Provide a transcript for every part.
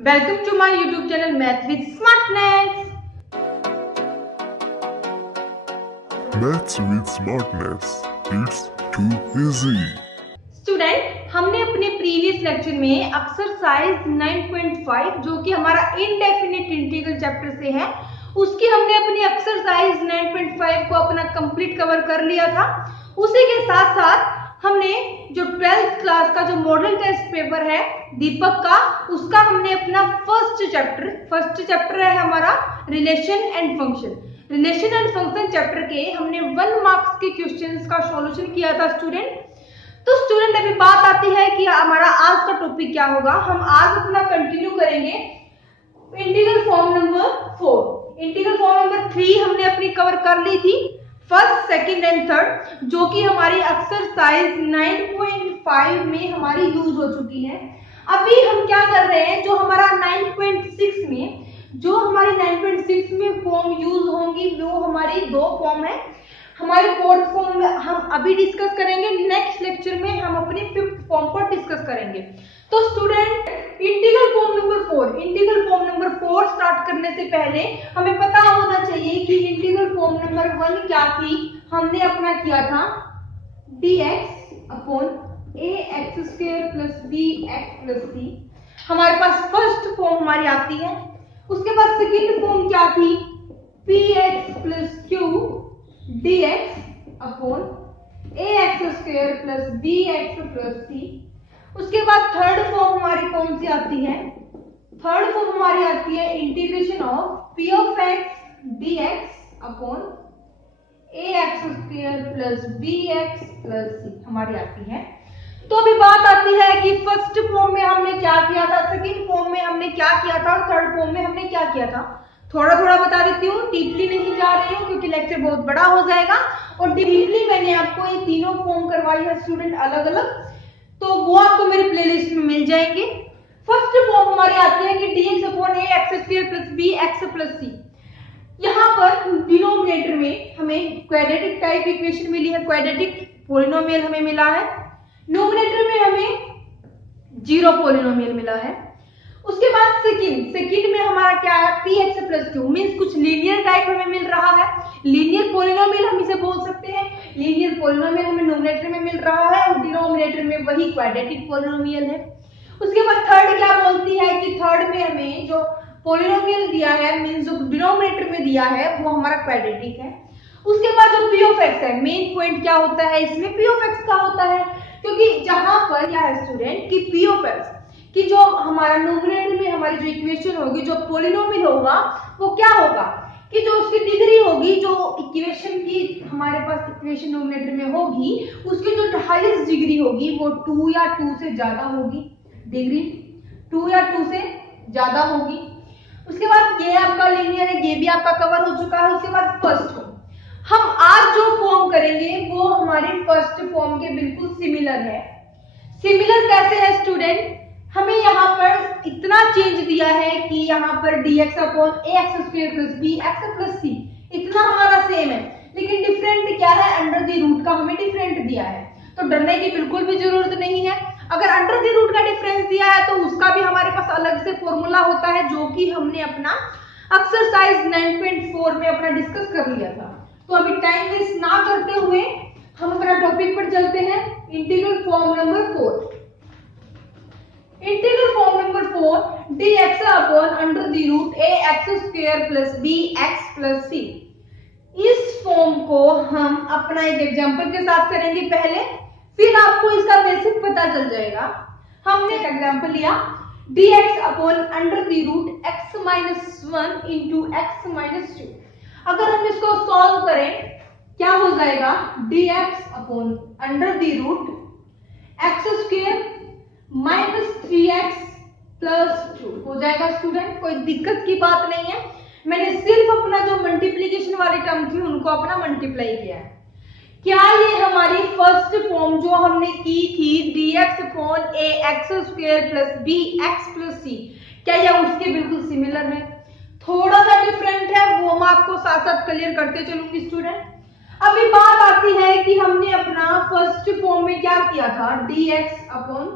Welcome to my YouTube channel Math with Smartness. Maths with Smartness. It's too easy. Student, हमने अपने previous lecture में exercise 9.5 जो कि हमारा इनडेफिनिट इंटीग्रल चैप्टर से है, उसकी हमने अपनी एक्सरसाइज 9.5 को अपना कंप्लीट कवर कर लिया था। उसी के साथ साथ हमने जो 12th क्लास का जो मॉडल टेस्ट पेपर है दीपक का, उसका हमने अपना फर्स्ट चैप्टर है हमारा रिलेशन एंड फंक्शन चैप्टर के हमने 1 मार्क्स के क्वेश्चंस का सॉल्यूशन किया था स्टूडेंट। तो स्टूडेंट अभी बात आती है कि हमारा आज का टॉपिक क्या होगा। हम आज अपना कंटिन्यू करेंगे integral form number 4। Integral form number 3 हमने अपनी कवर कर ली थी, फर्स्ट, सेकंड एंड थर्ड, जो कि हमारी एक्सरसाइज 9.5 में हमारी यूज हो चुकी है। अभी हम क्या कर रहे हैं, जो हमारा 9.6 में फॉर्म यूज होंगी वो हमारी 2 फॉर्म है। हमारी 4th फॉर्म हम अभी डिस्कस करेंगे, नेक्स्ट लेक्चर में हम अपनी 5th फॉर्म पर डिस्कस करेंगे। तो student integral form number 4 start करने से पहले हमें पता होना चाहिए कि इंटीग्रल फॉर्म नंबर 1 क्या थी। हमने अपना किया था dx upon ax² plus bx plus c। हमारे पास फर्स्ट फॉर्म हमारी आती है। उसके बाद सेकंड फॉर्म क्या थी, px plus q dx upon ax² plus bx plus c। उसके बाद थर्ड फॉर्म हमारी कौन सी आती है, थर्ड फॉर्म हमारी आती है integration of p of x dx upon ax² plus bx plus c हमारी आती है। तो अभी बात आती है कि फर्स्ट फॉर्म में हमने क्या किया था, सेकंड फॉर्म में हमने क्या किया था और थर्ड फॉर्म में हमने क्या किया था। थोड़ा थोड़ा बता देती हूँ, डीपली नहीं जा रही हूँ क्योंकि लेक्चर बहुत बड़ा हो जाएगा। और डीपली मैंने आपको ये तीनों फॉर्म करवाई है स्टूडेंट अलग अलग, तो वो आपको मेरे प्लेलिस्ट में मिल जाएंगे। फर्स्ट फॉर्म हमारी आती है कि dx upon ax² plus bx plus c। यहाँ पर डिनोमिनेटर में हमें क्वाड्रेटिक टाइप इक्वेशन मिली है, क्वाड्रेटिक पॉलिनोमियल हमें मिला है। नोमिनेटर में हमें जीरो पॉलिनोमियल मिला है। उसके बाद सेकंड में हमारा क्या है, px प्लस q मींस कुछ लीनियर टाइप हमें मिल रहा है। लीनियर पॉलिनोमियल हम इसे बोल सकते हैं। लीनियर पॉलिनोमियल हमें नोमिनेटर में मिल रहा है और डिनोमिनेटर में वही क्वाड्रेटिक पॉलिनोमियल है। उसके बाद थर्ड क्या बोलती है कि थर्ड में हमें जो पॉलिनोमियल दिया है मींस जो डिनोमिनेटर में दिया है वो हमारा क्वाड्रेटिक है। उसके बाद जो p ऑफ x है, मेन पॉइंट क्या होता है इसमें, p ऑफ x का होता है, क्योंकि जहां पर क्या है स्टूडेंट कि p ऑफ x कि जो हमारा नोमिनेटर में हमारी जो इक्वेशन होगी, जो पॉलिनोमियल होगा वो क्या होगा कि जो उसकी डिग्री होगी, जो इक्वेशन की हमारे पास इक्वेशन नोमिनेटर में होगी उसकी जो हाईएस्ट डिग्री होगी वो 2 या 2 से ज्यादा होगी। डिग्री 2 या 2 से ज्यादा होगी। उसके बाद ये आपका लीनियर है, ये भी आपका कवर हो चुका है। उसके बाद फर्स्ट फॉर्म हम आज जो फॉर्म करेंगे वो हमारी फर्स्ट फॉर्म के बिल्कुल सिमिलर है। सिमिलर कैसे है स्टूडेंट, हमें यहाँ पर इतना चेंज दिया है कि यहाँ पर dx upon ax² plus bx plus c इतना हमारा सेम है, लेकिन डिफरेंट क्या है, अंडर द रूट का हमें डिफरेंट दिया है। तो डरने की बिल्कुल भी जरूरत नहीं है। अगर अंडर द रूट का डिफरेंस दिया है तो उसका भी हमारे पास अलग से फॉर्मूला होता है, जो कि हमने अपना एक्सरसाइज 9.4 में अपना डिस्कस कर लिया था। तो अभी टाइम वेस्ट ना करते हुए हम अपना टॉपिक पर चलते हैं। Integral form number 4 dx upon under the root ax² plus bx plus c। इस फॉर्म को हम अपना एक एग्जांपल के साथ करेंगे पहले, फिर आपको इसका बेसिक पता चल जाएगा। हमने एक एग्जांपल लिया dx upon under the root x minus 1 into x minus 2। अगर हम इसको सॉल्व करें क्या हो जाएगा, dx upon under the root x² minus 3x plus 2 हो जाएगा स्टूडेंट। कोई दिक्कत की बात नहीं है, मैंने सिर्फ अपना जो मल्टीप्लीकेशन वाली टर्म थी उनको अपना मल्टीप्लाई किया है। क्या ये हमारी फर्स्ट फॉर्म जो हमने की थी dx upon ax² plus bx plus c, क्या यह उसके बिल्कुल सिमिलर है, थोड़ा सा डिफरेंट है, वो मैं आपको साथ साथ क्लियर करते चलूंगी स्टूडेंट। अभी बात आती है कि हमने अपना फर्स्ट फॉर्म में क्या किया था, dx upon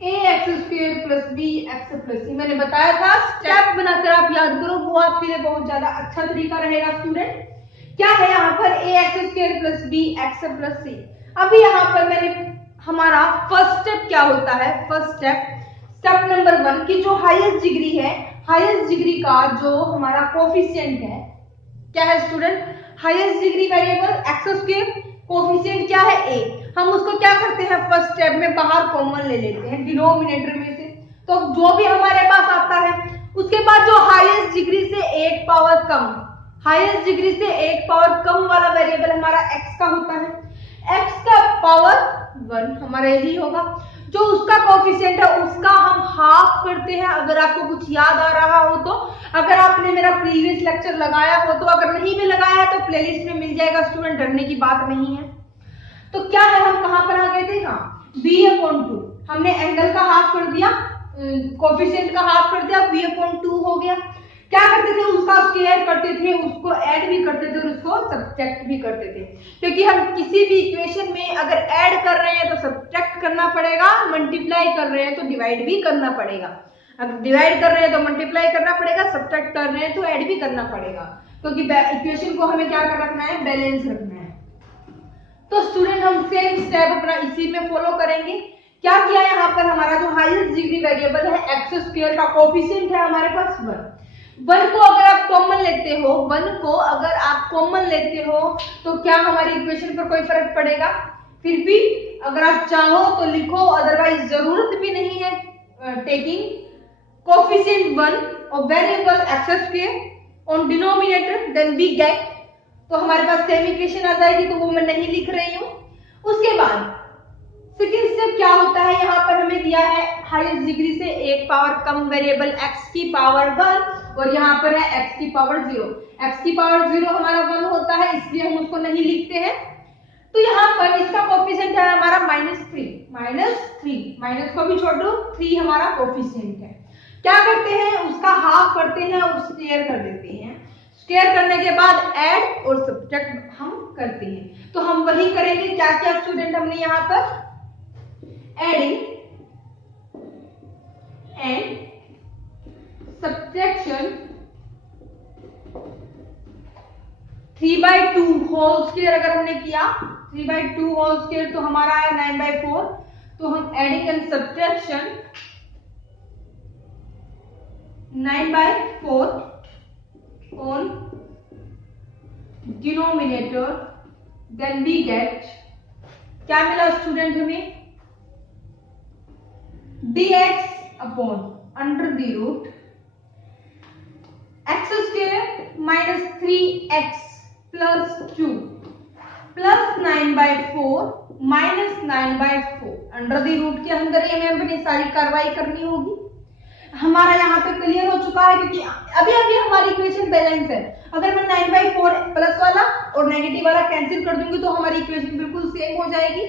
ax X square plus B X plus C. मैंने बताया था स्टेप बनाकर आप याद करो, वो आपके लिए बहुत ज्यादा अच्छा तरीका रहेगा स्टूडेंट। क्या है यहाँ पर A X square plus B X plus C. अभी यहाँ पर मैंने हमारा फर्स्ट स्टेप क्या होता है, फर्स्ट स्टेप नंबर 1 की जो हाईएस्ट डिग्री है, हाईएस्ट डिग्री का जो हमारा कोफिशिएंट है, क्या है student, highest degree variable X square, coefficient क्या है ए। हम उसको क्या करते हैं, फर्स्ट स्टेप में बाहर कॉमन ले लेते हैं डिनोमिनेटर में से, तो जो भी हमारे पास आता है उसके बाद जो हाईएस्ट डिग्री से एक पावर कम, हाईएस्ट डिग्री से एक पावर कम वाला वेरिएबल हमारा x का होता है। x का पावर 1 हमारा यही होगा। जो उसका कोफिशिएंट है उसका हम हाफ करते हैं। अगर आपको कुछ याद आ रहा हो तो, अगर आपने मेरा प्रीवियस लेक्चर लगाया हो तो, अगर नहीं भी लगाया है तो प्लेलिस्ट में मिल जाएगा स्टूडेंट, डरने की बात नहीं है। तो क्या है, हम कहां पर आ गए थे, b/2 हमने एंगल का हाफ कर दिया, कोफिशिएंट का हाफ कर दिया, b/2 हो गया। क्या करते थे, उसका स्क्वायर करते थे, उसको ऐड भी करते थे और उसको सब्ट्रैक्ट भी करते थे, क्योंकि हम किसी भी इक्वेशन में अगर ऐड कर रहे हैं तो सब्ट्रैक्ट करना पड़ेगा, मल्टीप्लाई कर रहे हैं तो डिवाइड भी करना पड़ेगा। अगर डिवाइड कर रहे हैं तो मल्टीप्लाई करना पड़ेगा, सब्ट्रैक्ट कर रहे हैं तो ऐड भी करना पड़ेगा, क्योंकि इक्वेशन को हमें क्या कर रखना है, बैलेंस रखना है। तो स्टूडेंट हम सेम स्टेप अपना इसी में फॉलो करेंगे। क्या किया, यहाँ पर हमारा जो हाईएस्ट डिग्री वेरिएबल है एक्स स्क्वायर का कोफिशिएंट है हमारे पास 1 को अगर आप कॉमन लेते हो, 1 को अगर आप कॉमन लेते हो तो क्या हमारी इक्वेशन पर कोई फर्क पड़ेगा, फिर भी अगर आप चाहो तो लिखो, अदरवाइज जरूरत भी नहीं है। Taking coefficient 1 of variable X square on denominator then we get, तो हमारे पास सेम इक्वेशन आ जाएगी, तो वो मैं नहीं लिख रही हूं। उसके बाद सेकंड स्टेप क्या होता है, यहाँ पर हमें दिया है हाईएस्ट डिग्री से एक पावर कम वेरिएबल x की पावर 1 और यहाँ पर है x की पावर 0। x की पावर 0 हमारा 1 होता है, इसलिए हम उसको नहीं लिखते हैं। तो यहाँ पर इसका कोफिशिएंट है हमारा -3, माइनस को भी छोड़ दो, 3 हमारा कोफिशिएंट है। क्या करते हैं, उसका हाफ करते हैं और स्क्वायर कर देते हैं। स्क्वायर करने के बाद ऐड और सब्ट्रैक्ट हम करते हैं। तो हम वही करेंगे, क्या क्या स्टूडेंट हमने यहाँ पर adding and subtraction 3/2 whole square अगर हमने किया, 3/2 होल स्क्वायर तो हमारा है 9/4। तो हम adding and subtraction 9/4 on denominator then we get, क्या मिला स्टूडेंट हमें, dx upon under the root X square minus 3x plus 2 plus 9/4 minus 9/4 under the root के अंदर ही हमें अपनी सारी कार्रवाई करनी होगी। हमारा यहाँ पे क्लियर हो चुका है, क्योंकि अभी अभी हमारी इक्वेशन बैलेंस है। अगर मैं 9/4 प्लस वाला और नेगेटिव वाला कैंसिल कर दूंगी तो हमारी इक्वेशन बिल्कुल सेम हो जाएगी।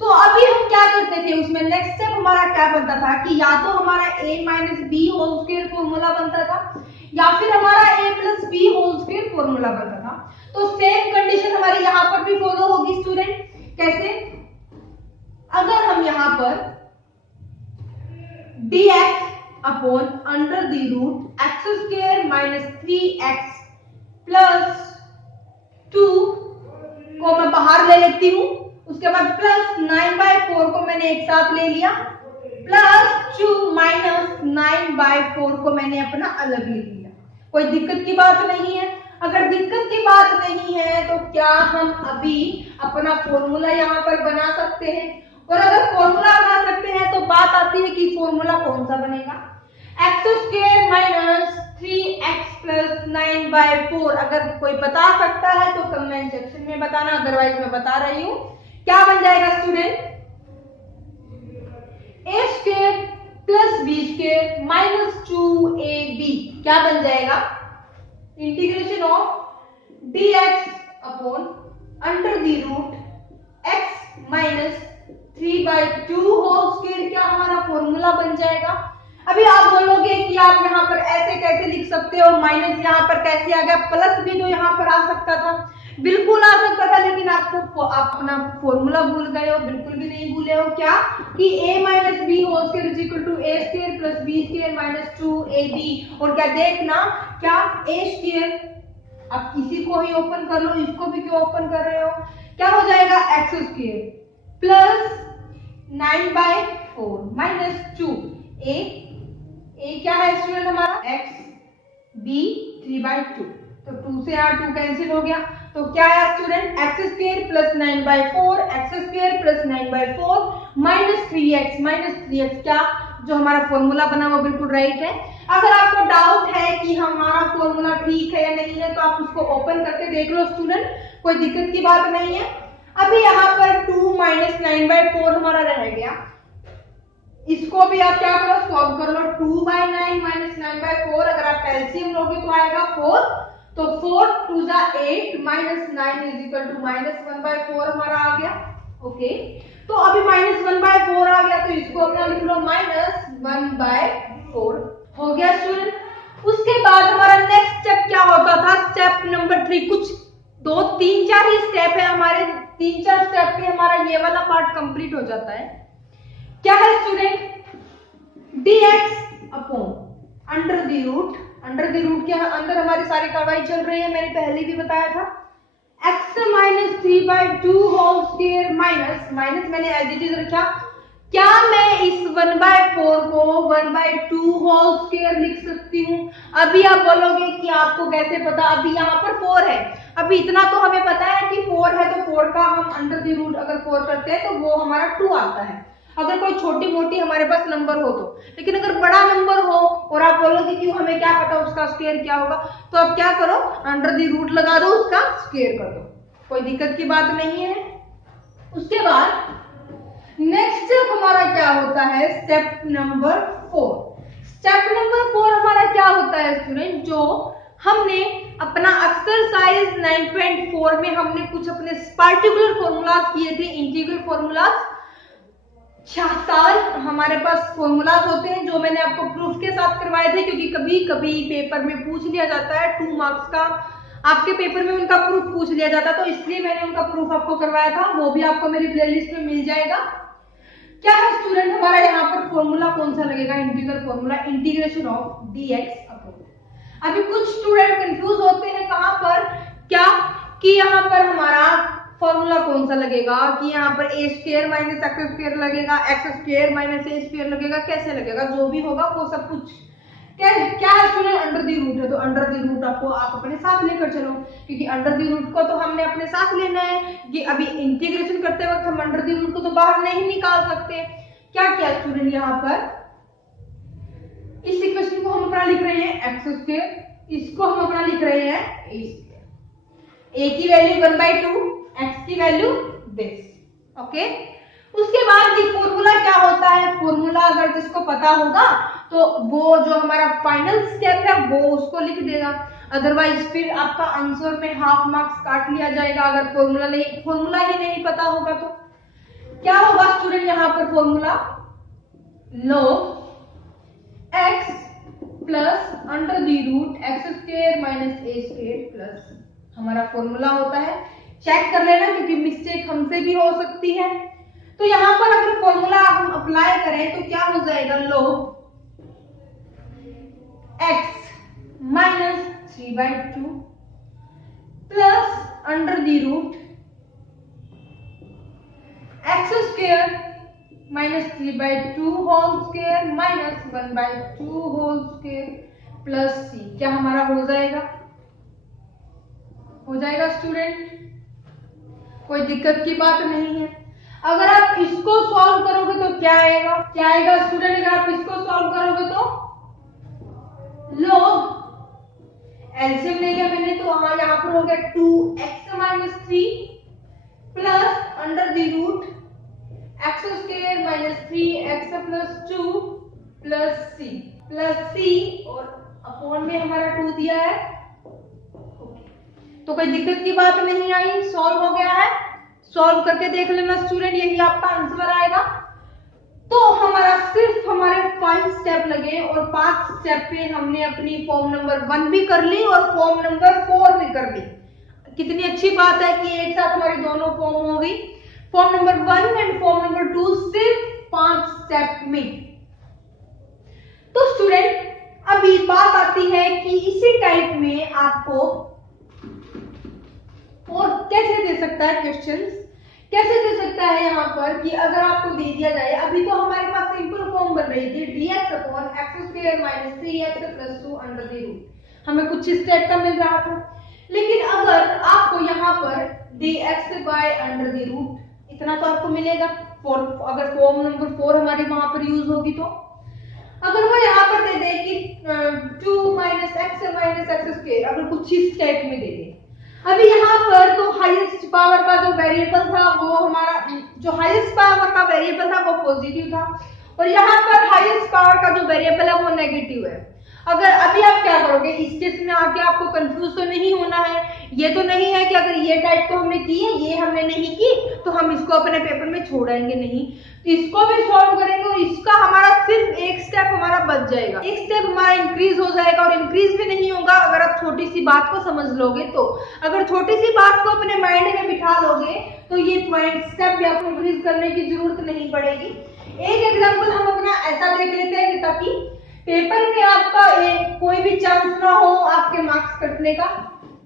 तो अभी हम क्या करते थे, उसमें नेक्स्ट स्टेप हमारा क्या बनता था कि या तो हमारा a minus B whole square formula बनता था, या फिर हमारा a plus B whole square formula बनता था। तो सेम कंडीशन हमारी यहाँ पर भी फॉलो होगी स्टूडेंट। कैसे, अगर हम यहाँ पर dx upon under the root X square minus 3x plus 2 को मैं बाहर ले लेती हूं, उसके बाद प्लस 9/4 को मैंने एक साथ ले लिया, प्लस 2 माइनस 9/4 को मैंने अपना अलग ले लिया। कोई दिक्कत की बात नहीं है। अगर दिक्कत की बात नहीं है तो क्या हम अभी अपना फॉर्मूला यहाँ पर बना सकते हैं, और अगर फॉर्मूला बना सकते हैं तो बात आती है कि फॉर्मूला कौन सा बनेगा, x square minus 3x plus 9/4। अगर कोई बता सकता है तो कमेंट सेक्शन में बताना, अदरवाइज मैं बता रही हूं। क्या बन जाएगा student, a square plus b square minus 2ab क्या बन जाएगा, integration of dx upon under the root x minus 3/2 whole square क्या हमारा फॉर्मूला बन जाएगा। अभी आप बोलोगे कि आप यहाँ पर ऐसे कैसे लिख सकते हो, माइनस यहाँ पर कैसे आ गया, प्लस भी तो यहाँ पर आ सकता था। बिल्कुल आ सकता था, लेकिन आपको आप अपना फॉर्मूला भूल गए हो। बिल्कुल भी नहीं भूले हो, क्या कि a minus B whole square is B square minus 2ab और क्या देखना क्या a स्क्वायर। अब इसी को ही ओपन कर लो, इसको भी क्यों ओपन कर रहे हो, क्या हो जाएगा x square plus 9/4 minus 2 a क्या है स्टूडेंट हमारा x b 3/2 तो 2 से 2 कैंसिल हो गया तो क्या है student x square plus 9/4 x square plus 9/4 minus 3x क्या जो हमारा फॉर्मूला बना वो बिल्कुल राइट है। अगर आपको डाउट है कि हमारा फॉर्मूला ठीक है या नहीं है तो आप उसको ओपन करके देख लो स्टूडेंट, कोई दिक्कत की बात नहीं है। अभी यहाँ पर 2 माइनस 9/4 हमारा रह गया, इसको भी आप क्या करो सॉल्व कर लो। 2/9 माइनस 9/4 अगर आप एलसीएम लोगे तो आएगा 4 तो 4 2 जा 8 minus 9 is equal to minus 1/4 हमारा आ गया। ओके तो अभी माइनस 1/4 आ गया तो इसको अपना लिख लो माइनस 1/4 हो गया स्टूडेंट। उसके बाद हमारा नेक्स्ट स्टेप क्या होता था, स्टेप नंबर 3, कुछ 2 3 4 ही स्टेप है हमारे, 3 4 स्टेप में हमारा ये वाला पार्ट कंप्लीट हो जाता है। क्या है student dx upon under the root के अंदर हमारी सारी कार्रवाई चल रही है, मैंने पहले भी बताया था x minus 3/2 whole square minus मैंने एज इट इज रखा। क्या मैं इस 1/4 को 1/2 होल स्क्वायर लिख सकती हूँ? अभी आप बोलोगे कि आपको कैसे पता, अभी यहाँ पर 4 है, अभी इतना तो हमें पता है कि 4 है तो 4 का हम अंडर द रूट अगर 4 करते हैं तो वो हमारा 2 आता है अगर कोई छोटी मोटी हमारे पास नंबर हो तो। लेकिन अगर बड़ा नंबर हो और आप बोलोगे कि हमें क्या पता उसका स्क्वायर क्या होगा, तो आप क्या करो अंडर द रूट लगा दो, उसका स्क्वायर कर दो, कोई दिक्कत की बात नहीं है। उसके बाद नेक्स्ट स्टेप हमारा क्या होता है, स्टेप नंबर 4। स्टेप नंबर 4 हमारा क्या होता है स्टूडेंट, जो हमने अपना एक्सरसाइज 9.4 में हमने कुछ अपने पार्टिकुलर फॉर्मूलाज किए थे, इंटीग्रल फॉर्मूलाज 4 हमारे पास फॉर्मूलाज होते हैं जो मैंने आपको प्रूफ के साथ करवाए थे, क्योंकि कभी कभी पेपर में पूछ लिया जाता है 2 मार्क्स का, आपके पेपर में उनका प्रूफ पूछ लिया जाता है, तो इसलिए मैंने उनका प्रूफ आपको करवाया था, वो भी आपको मेरी प्लेलिस्ट में मिल जाएगा। क्या है स्टूडेंट हमारा यहाँ पर फॉर्मूला कौन सा लगेगा, integral formula integration of dx upon. अभी कुछ स्टूडेंट कंफ्यूज होते हैं कहां पर, क्या कि यहाँ पर हमारा फॉर्मूला कौन सा लगेगा, कि यहाँ पर a square minus x square लगेगा, x square minus a square लगेगा, कैसे लगेगा, जो भी होगा वो सब कुछ क्या है स्टूडेंट अंडर द रूट है, तो अंडर द रूट आपको आप अपने साथ लेकर चलो, क्योंकि अंडर द रूट को तो हमने अपने साथ लेना है, कि अभी इंटीग्रेशन करते वक्त हम अंडर द रूट को तो बाहर नहीं निकाल सकते। क्या किया स्टूडेंट यहाँ पर इस इक्वेशन को हम अपना लिख रहे हैं x स्क्वायर, इसको हम अपना लिख रहे हैं a स्क्वायर, a की वैल्यू 1/2 x की वैल्यू दिस। ओके उसके बाद ये फॉर्मूला क्या होता है, फॉर्मूला अगर जिसको पता होगा तो वो जो हमारा फाइनल स्टेप है वो उसको लिख देगा, अदरवाइज फिर आपका आंसर में हाफ मार्क्स काट लिया जाएगा अगर फॉर्मूला ही नहीं पता होगा तो। क्या होगा स्टूडेंट यहाँ पर formula, log x plus under the root x square minus a square plus हमारा फॉर्मूला होता है, चेक कर लेना क्योंकि मिस्टेक हमसे भी हो सकती है। तो यहाँ पर अगर फॉर्मूला हम अप्लाई करें तो क्या हो जाएगा, log x minus 3/2 plus under the root x square minus 3/2 whole square minus 1/2 whole square plus c, क्या हमारा हो जाएगा स्टूडेंट, कोई दिक्कत की बात नहीं है। अगर आप इसको सॉल्व करोगे तो क्या आएगा स्टूडेंट, अगर आप इसको सॉल्व करोगे तो log एलसीएम ले लिया मैंने तो यहाँ पर हो गया 2x minus 3 plus under the root x square minus 3x plus 2 plus c और अपॉन में हमारा 2 दिया है। तो कोई दिक्कत की बात नहीं आई, सॉल्व हो गया है, सॉल्व करके देख लेना स्टूडेंट, यही आपका आंसर आएगा। तो हमारा सिर्फ हमारे 5 स्टेप लगे और 5 स्टेप पे हमने अपनी फॉर्म नंबर 1 भी कर ली और फॉर्म नंबर 4 भी कर ली। कितनी अच्छी बात है कि एक साथ हमारी दोनों फॉर्म हो गई, form number 1 and form number 2 सिर्फ 5 स्टेप में। तो स्टूडेंट अभी बात आती है कि इसी टाइप में आपको और कैसे दे सकता है क्वेश्चंस, कैसे दे सकता है यहाँ पर कि अगर आपको दे दिया जाए, अभी तो हमारे पास सिंपल फॉर्म बन रही थी dx upon x square minus 3x plus 2 under the root, हमें कुछ इस टाइप का मिल रहा था। लेकिन अगर आपको यहाँ पर dx by under the root इतना तो आपको मिलेगा, अगर फॉर्म नंबर 4 हमारी वहां पर यूज होगी तो अगर वो यहाँ पर दे दे कि 2 minus X minus X square, अगर कुछ इस टाइप में दे दे, अभी यहाँ पर तो हाईएस्ट पावर का जो वेरिएबल था वो हमारा, जो हाईएस्ट पावर का वेरिएबल था वो पॉजिटिव था और यहाँ पर हाईएस्ट पावर का जो वेरिएबल है वो नेगेटिव है। अगर अभी आप क्या करोगे, इस केस में आके आपको कंफ्यूज तो नहीं होना है, ये तो नहीं है कि अगर ये टाइप तो हमने की है ये हमने नहीं की तो हम इसको अपने पेपर में छोड़ेंगे, नहीं, तो इसको भी सॉल्व करेंगे और इसका हमारा सिर्फ एक स्टेप हमारा बच जाएगा, एक स्टेप हमारा इंक्रीज हो जाएगा और इंक्रीज भी नहीं होगा अगर आप छोटी सी बात को समझ लोगे तो। अगर छोटी सी बात को अपने माइंड में बिठा लोगे तो ये पॉइंट स्टेप भी आपको इंक्रीज करने की जरूरत नहीं पड़ेगी। एक एग्जाम्पल हम अपना ऐसा देख लेते हैं कि ताकि पेपर में आपका कोई भी चांस ना हो आपके मार्क्स कटने का।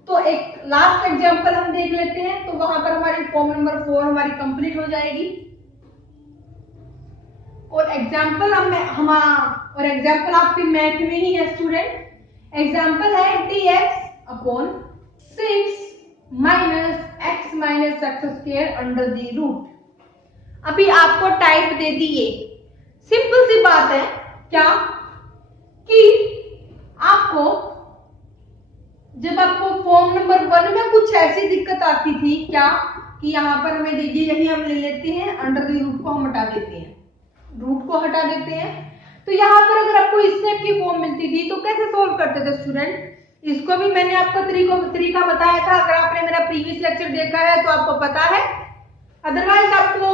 तो एक लास्ट एग्जांपल हम देख लेते हैं, तो वहां पर हमारी फॉर्म नंबर 4 हमारी कंप्लीट हो जाएगी और एग्जांपल एग्जांपल आपके मैथ में ही है स्टूडेंट। एग्जांपल है dx upon 6 minus X minus X square under the root. अभी आपको टाइप दे दिए, सिंपल सी बात है क्या कि आपको जब आपको फॉर्म नंबर 1 में कुछ ऐसी दिक्कत आती थी क्या कि यहाँ पर हमें दीजिए, यही हम ले लेते हैं अंडर द रूट को हम हटा देते हैं, रूट को हटा देते हैं, तो यहाँ पर अगर आपको इस टाइप की फॉर्म मिलती थी तो कैसे सोल्व करते थे स्टूडेंट? इसको भी मैंने आपको तरीका बताया था, अगर आपने मेरा प्रीवियस लेक्चर देखा है तो आपको पता है, अदरवाइज आपको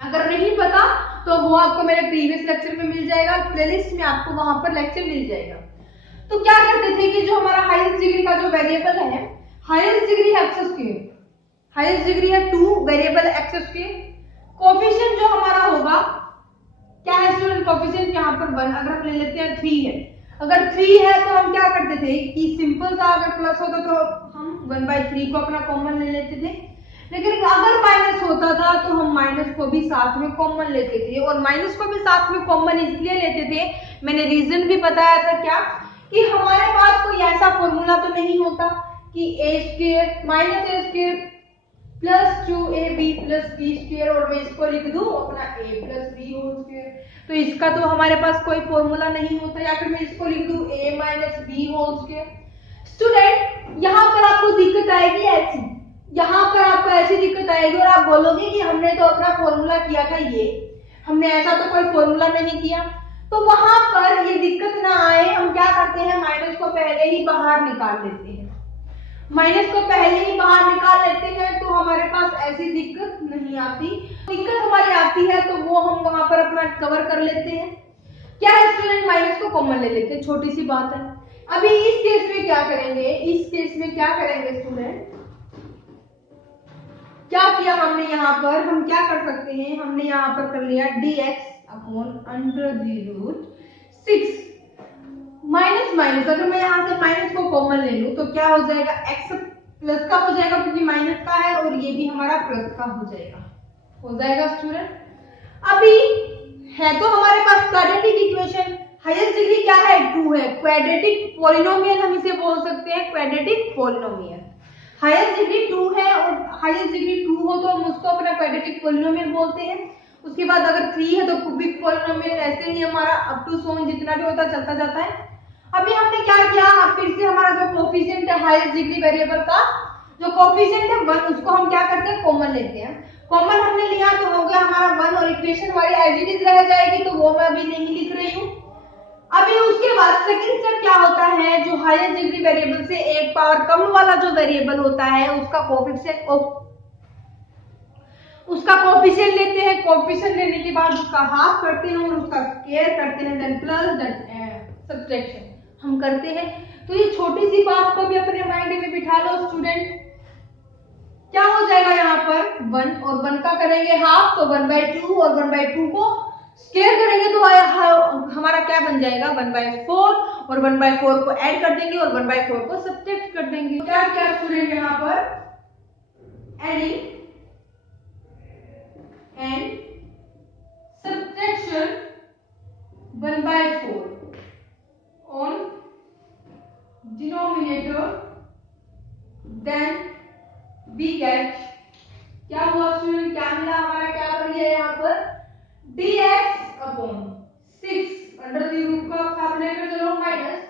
अगर नहीं पता तो वो आपको मेरे प्रीवियस लेक्चर में मिल जाएगा, प्लेलिस्ट में आपको वहां पर लेक्चर मिल जाएगा। तो क्या करते थे कि जो हमारा हाईएस्ट डिग्री का जो वेरिएबल है, highest degree x square, highest degree है 2 वेरिएबल एक्स स्क्वायर, कोफिशिएंट जो हमारा होगा क्या है स्टूडेंट, कोफिशिएंट यहाँ पर 1, अगर हम ले लेते हैं 3 है, अगर 3 है तो हम क्या करते थे कि सिंपल सा अगर प्लस होता तो हम 1/3 को अपना कॉमन ले लेते थे, लेकिन अगर माइनस होता था तो हम माइनस को भी साथ में कॉमन लेते थे। और माइनस को भी साथ में कॉमन इसलिए लेते थे, मैंने रीजन भी बताया था क्या कि हमारे पास कोई ऐसा फॉर्मूला तो नहीं होता कि a square minus a square plus 2ab plus b square और मैं इसको लिख दूं अपना a plus b whole square, तो इसका तो हमारे पास कोई फॉर्मूला नहीं होता, या फिर मैं इसको लिख दूं a minus b whole square. Student यहाँ पर आपको दिक्कत आएगी ऐसी, यहाँ पर आपको ऐसी दिक्कत आएगी और आप बोलोगे कि हमने तो अपना फॉर्मूला किया था, ये हमने ऐसा तो कोई फॉर्मूला नहीं किया। तो वहां पर ये दिक्कत ना आए, हम क्या करते हैं, माइनस को पहले ही बाहर निकाल लेते हैं, माइनस को पहले ही बाहर निकाल लेते हैं, तो हमारे पास ऐसी दिक्कत नहीं आती। दिक्कत हमारी आती है तो वो हम वहां पर अपना कवर कर लेते हैं। क्या है स्टूडेंट, माइनस को कॉमन ले लेते हैं, छोटी सी बात है। अभी इस केस में क्या करेंगे, इस केस में क्या करेंगे स्टूडेंट, क्या किया हमने यहाँ पर, हम क्या कर सकते हैं, हमने यहाँ पर कर लिया dx upon under the root 6 minus minus, अगर मैं यहाँ से माइनस को कॉमन ले लूं तो क्या हो जाएगा, x प्लस का हो जाएगा क्योंकि माइनस का है और ये भी हमारा प्लस का हो जाएगा स्टूडेंट। अभी है तो हमारे पास क्वाड्रेटिक इक्वेशन, हाईएस्ट डिग्री क्या है 2 है, क्वाड्रेटिक पॉलिनोमियल हम इसे बोल सकते हैं, क्वाड्रेटिक पॉलिनोमियल, हाईएस्ट डिग्री 2 है और हाईएस्ट डिग्री 2 हो तो हम उसको अपना क्वाड्रेटिक पॉलिनोमियल बोलते हैं। उसके बाद अगर 3 है तो क्यूबिक पॉलिनोमियल, ऐसे ही हमारा अप टू सो जितना भी होता चलता जाता है। अभी हमने क्या किया, फिर से हमारा जो कोफिशिएंट है हाईएस्ट डिग्री वेरिएबल का जो कोफिशिएंट है 1, उसको हम क्या करते हैं, कॉमन लेते हैं। कॉमन हमने लिया तो हो गया हमारा 1 और इक्वेशन हमारी एज इट इज रह जाएगी, तो वो मैं अभी नहीं लिख रही हूँ। अभी उसके बाद सेकंड स्टेप क्या होता है, जो हाईएस्ट डिग्री वेरिएबल से एक पावर कम वाला जो वेरिएबल होता है उसका कोफिशिएंट लेते हैं, कोफिशिएंट लेने के बाद उसका हाफ करते हैं और उसका स्क्वायर करते हैं, देन प्लस देन सब्ट्रैक्शन हम करते हैं। तो ये छोटी सी बात को भी अपने माइंड में बिठा लो स्टूडेंट। क्या हो जाएगा यहाँ पर 1 और 1 का करेंगे हाफ तो 1/2 और 1/2 को स्क्वायर करेंगे तो हमारा क्या बन जाएगा 1/4 और 1/4 को ऐड कर देंगे और 1/4 को सब्ट्रैक्ट कर देंगे। क्या क्या स्टूडेंट यहाँ पर adding and subtraction 1/4 on denominator, then we get क्या हुआ स्टूडेंट, क्या मिला हमारा, क्या बन गया यहाँ पर dx upon 6 under the root का साथ लेकर चलो minus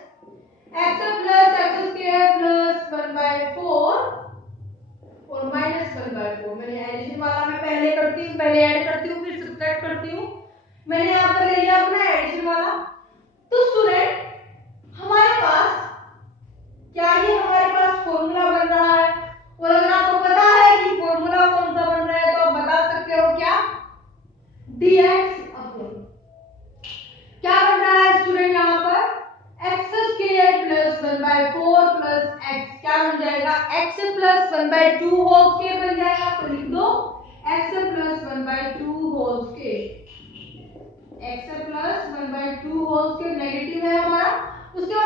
x plus x square plus 1/4 और माइनस 1/4। मैंने एडिशन वाला मैं पहले करती हूँ, पहले ऐड करती हूँ फिर सब्ट्रैक्ट करती हूँ। मैंने यहाँ पर ले लिया अपना एडिशन वाला। तो स्टूडेंट हमारे पास क्या ये हमारे पास फॉर्मूला बन रहा है, और अगर आपको पता है कि फॉर्मूला कौन सा बन रहा है तो आप बता सकते हो क्या dx अपॉन क्या बन रहा है स्टूडेंट यहाँ पर x square plus 1/4 plus x क्या बन जाएगा x प्लस 1/2 होल स्क्वायर बन जाएगा। तो लिख दो x plus 1/2 whole square, x plus 1/2 whole square negative है हमारा। उसके बाद